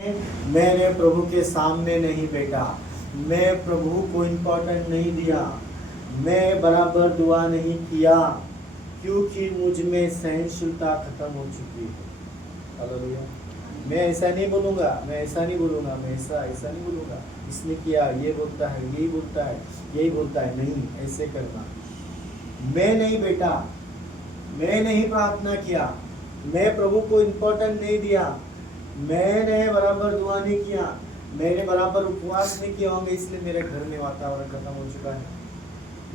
मैंने प्रभु के सामने नहीं बैठा, मैं प्रभु को इम्पोर्टेंट नहीं दिया, मैं बराबर दुआ नहीं किया, क्योंकि मुझ में सहनशीलता खत्म हो चुकी है। हालेलुया। मैं ऐसा नहीं बोलूँगा, मैं ऐसा नहीं बोलूँगा, मैं ऐसा नहीं बोलूँगा, इसने किया, ये बोलता है, यही बोलता है, यही बोलता है, नहीं ऐसे करना। मैं नहीं बैठा, मैं नहीं प्रार्थना किया, मैं प्रभु को इम्पोर्टेंट नहीं दिया, मैंने बराबर दुआ नहीं किया, मैंने बराबर उपवास नहीं किया होंगे, इसलिए मेरे घर में वातावरण खत्म हो चुका है,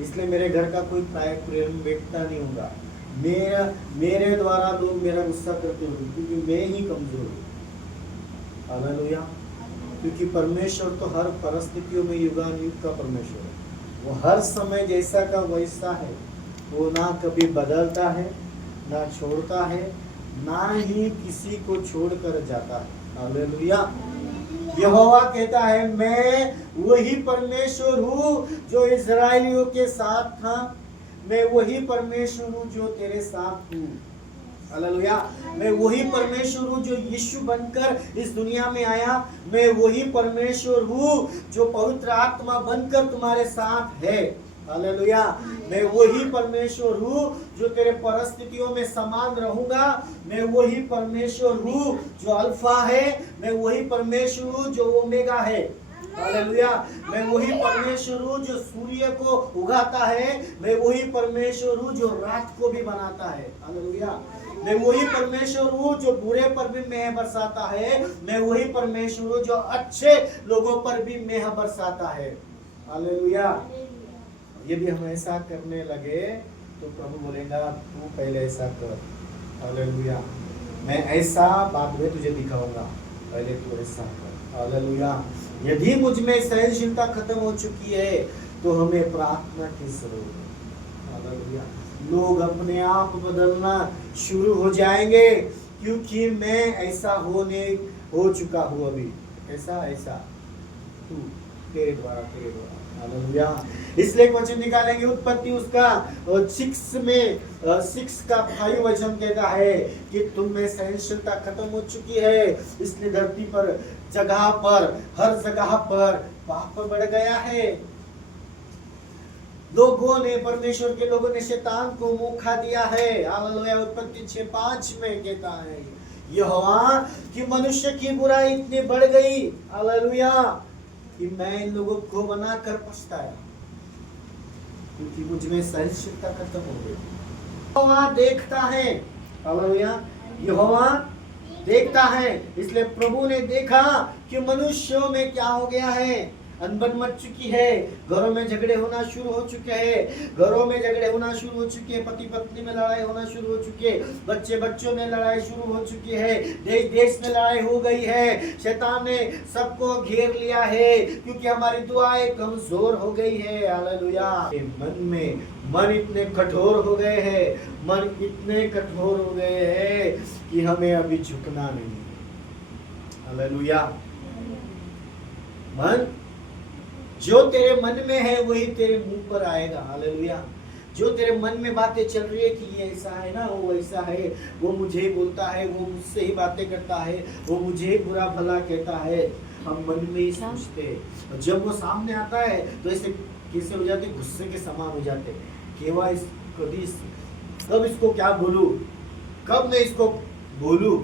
इसलिए मेरे घर का कोई प्रेम बैठता नहीं होगा, मेरे द्वारा लोग मेरा गुस्सा करते होंगे, क्योंकि मैं ही कमजोर हूँ। हालेलुया। क्योंकि परमेश्वर तो हर परिस्थितियों में युगानुयुग का परमेश्वर है, वो हर समय जैसा का वैसा है, वो ना कभी बदलता है, ना छोड़ता है, ना ही किसी को छोड़कर जाता है। हालेलुया। यहोवा कहता है, मैं वही परमेश्वर हूँ जो इज़राइलियों के साथ था, मैं वही परमेश्वर हूँ जो तेरे साथ हूँ। हालेलुया। मैं वही परमेश्वर हूँ जो यीशु बनकर इस दुनिया में आया, मैं वही परमेश्वर हूँ जो पवित्र आत्मा बनकर तुम्हारे साथ है। हालेलुया। मैं वही परमेश्वर हूँ जो तेरे परिस्थितियों में समान रहूंगा, मैं वही परमेश्वर हूँ जो अल्फा है, मैं वही परमेश्वर हूँ जो ओमेगा है। हालेलुया। मैं वही परमेश्वर हूँ जो सूर्य को उगाता है, मैं वही परमेश्वर हूँ जो रात को भी बनाता है। हालेलुया। मैं वही परमेश्वर हूँ जो बुरे पर भी मेह बरसाता है, मैं वही परमेश्वर हूँ जो अच्छे लोगों पर भी मेह बरसाता है। हालेलुया। यदि हम ऐसा करने लगे तो प्रभु बोलेगा, तू पहले ऐसा कर। हालेलुया। मैं ऐसा बाद में तुझे दिखाऊंगा, पहले तू ऐसा कर। हालेलुया। यदि मुझ में सहनशीलता खत्म हो चुकी है तो हमें प्रार्थना की जरूरत है। हालेलुया। लोग अपने आप बदलना शुरू हो जाएंगे, क्योंकि मैं ऐसा हो चुका हूँ अभी, ऐसा तू तेरे द्वारा। हालेलुया। इसलिए क्वेश्चन निकालेंगे उत्पत्ति उसका 6 का 5 वचन कहता है कि तुम में सहनशीलता खत्म हो चुकी है, इसलिए धरती पर हर जगह पर पाप बढ़ गया है। परमेश्वर के लोगों ने शैतान को मौका दिया है। हालेलुया। उत्पत्ति 6:5 में कहता है यहोवा कि मनुष्य की बुराई इतनी बढ़ गई, हालेलुया, कि मैं इन लोगों को बनाकर पछताया, क्योंकि मुझ में सहनशीलता खत्म हो गई। यहोवा देखता है। हालेलुया। यहोवा देखता है। इसलिए प्रभु ने देखा कि मनुष्यों में क्या हो गया है, अनबन मच चुकी है, घरों में झगड़े होना शुरू हो चुके हैं, पति पत्नी में लड़ाई होना शुरू हो चुकी है, बच्चे बच्चों में लड़ाई शुरू हो चुकी है, देश देश में लड़ाई हो गई है, शैतान ने सबको घेर लिया है, क्योंकि हमारी दुआएं कमजोर हो गई है। हालेलुया। मन इतने कठोर हो गए हैं कि हमें अभी झुकना नहीं। हालेलुया। मन जो तेरे मन में है वही तेरे मुंह पर आएगा। हालेलुया। जो तेरे मन में बातें चल रही है कि ये ऐसा है ना, वो वैसा है, वो मुझे ही बोलता है, वो मुझसे ही बातें करता है, वो मुझे ही बुरा भला कहता है, हम मन में ही सोचते हैं। जब वो सामने आता है तो ऐसे कैसे हो जाते, गुस्से के समान हो जाते, कब इसको क्या बोलूं, कब मैं इसको बोलूं,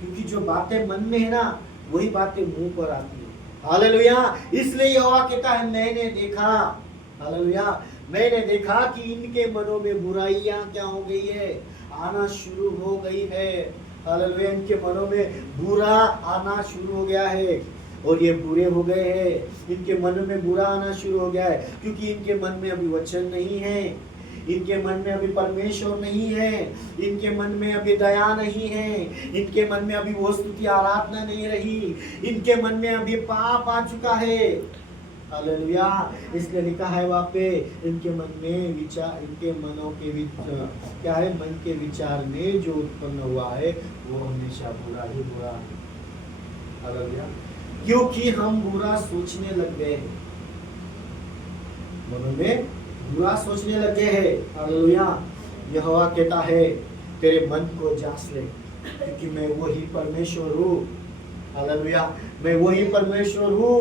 क्योंकि जो बातें मन में है ना वही बातें मुंह पर आती है। हालेलुया। इसलिए यहोवा कहता है, मैंने देखा, हालेलुया, मैंने देखा कि इनके मनों में बुराइयां क्या हो गई है, आना शुरू हो गई है। हालेलुया। इनके मनों में बुरा आना शुरू हो गया है, और ये बुरे हो गए हैं, इनके मन में बुरा आना शुरू हो गया है, क्योंकि इनके मन में अभी वचन नहीं है, इनके मन में अभी परमेश्वर नहीं है, इनके मन में अभी दया नहीं है, इनके मन में अभी वो स्तुति आराधना नहीं रही, इनके मन में अभी पाप आ चुका है। हालेलुया। इसलिए लिखा है वहाँ पे, इनके मन में विचार, इनके मनों के क्या है, मन के विचार में जो उत्पन्न हुआ है वो हमेशा बुरा ही बुरा है। हालेलुया। क्योंकि हम बुरा सोचने लग गए हैं, मनों में बुरा सोचने लगे हैं। हालेलुया। यहोवा कहता है, तेरे मन को जांच ले, क्योंकि मैं वही परमेश्वर हूँ हालेलुया। मैं वही परमेश्वर हूँ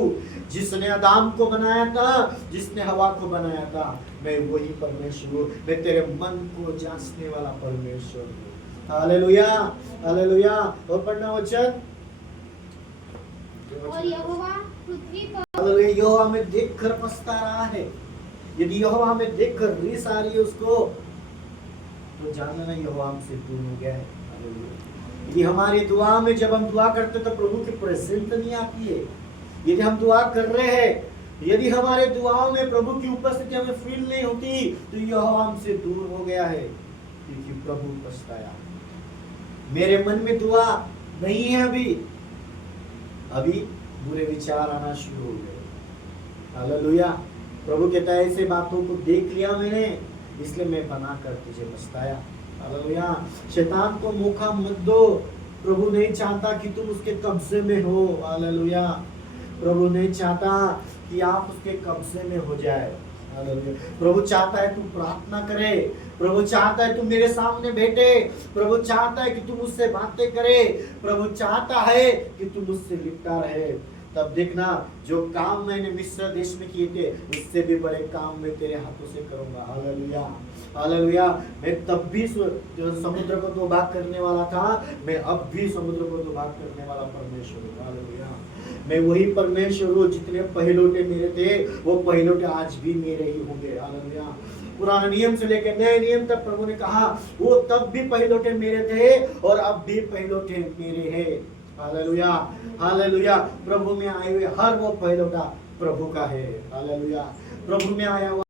जिसने आदम को बनाया था, जिसने हवा को बनाया था। मैं वही परमेश्वर हूँ। मैं तेरे मन को जांचने वाला परमेश्वर हूँ। Hallelujah, hallelujah. और पढ़ना वचन। और यहोवा पृथ्वी पर हालेलुया। यहोवा हमें देखकर पछता रहा है। यदि यहोवा हमें देखकर रीस आ रही है उसको, तो जानना यहोवा हमसे दूर हो गया है। हालेलुया। यदि हमारी दुआ में जब हम दुआ करते तो प्रभु की प्रेजेंस नहीं आती है। यदि हम दुआ कर रहे हैं, यदि हमारे दुआओं में प्रभु की उपस्थिति हमें फील नहीं होती, तो यहोवा हमसे दूर हो गया है, क्योंकि प्रभु पछताया। मेरे मन में दुआ नहीं है अभी बुरे विचार आना शुरू हो गए। हालेलुया। प्रभु कहता है ऐसे बातों को देख लिया मैंने, इसलिए मैं बना कर तुझे पछताया। हालेलुया। शैतान को मौका मत दो। प्रभु नहीं चाहता कि तुम उसके कब्जे में हो। हालेलुया। प्रभु नहीं चाहता कि आप उसके कब्जे में हो जाए। हालेलुया। प्रभु चाहता है तू प्रार्थना करे। प्रभु चाहता है तू मेरे सामने बैठे। प्रभु चाहता है कि तू मुझसे बातें करे। प्रभु चाहता है कि तू मुझसे लिपटा रहे। तब देखना जो काम मैंने मिस्र देश में किए थे, उससे भी बड़े काम मैं तेरे हाथों से करूंगा। Hallelujah, hallelujah. मैं तब भी जो समुद्र को दो भाग करने वाला था, मैं अब भी समुद्र को दो भाग करने वाला परमेश्वर हूँ। हालेलुया। मैं वही परमेश्वर हूँ। जितने पहिलौठे मेरे थे, वो पहिलौठे आज भी मेरे ही होंगे। हालेलुया। पुराने नियम से लेकर नए नियम तक प्रभु ने कहा वो तब भी पहिलौठे मेरे थे और अब भी पहिलौठे मेरे हैं। Hallelujah, hallelujah. प्रभु में आए हुए हर वो पहिलौठा प्रभु का है। हालेलुया। प्रभु में आया हुआ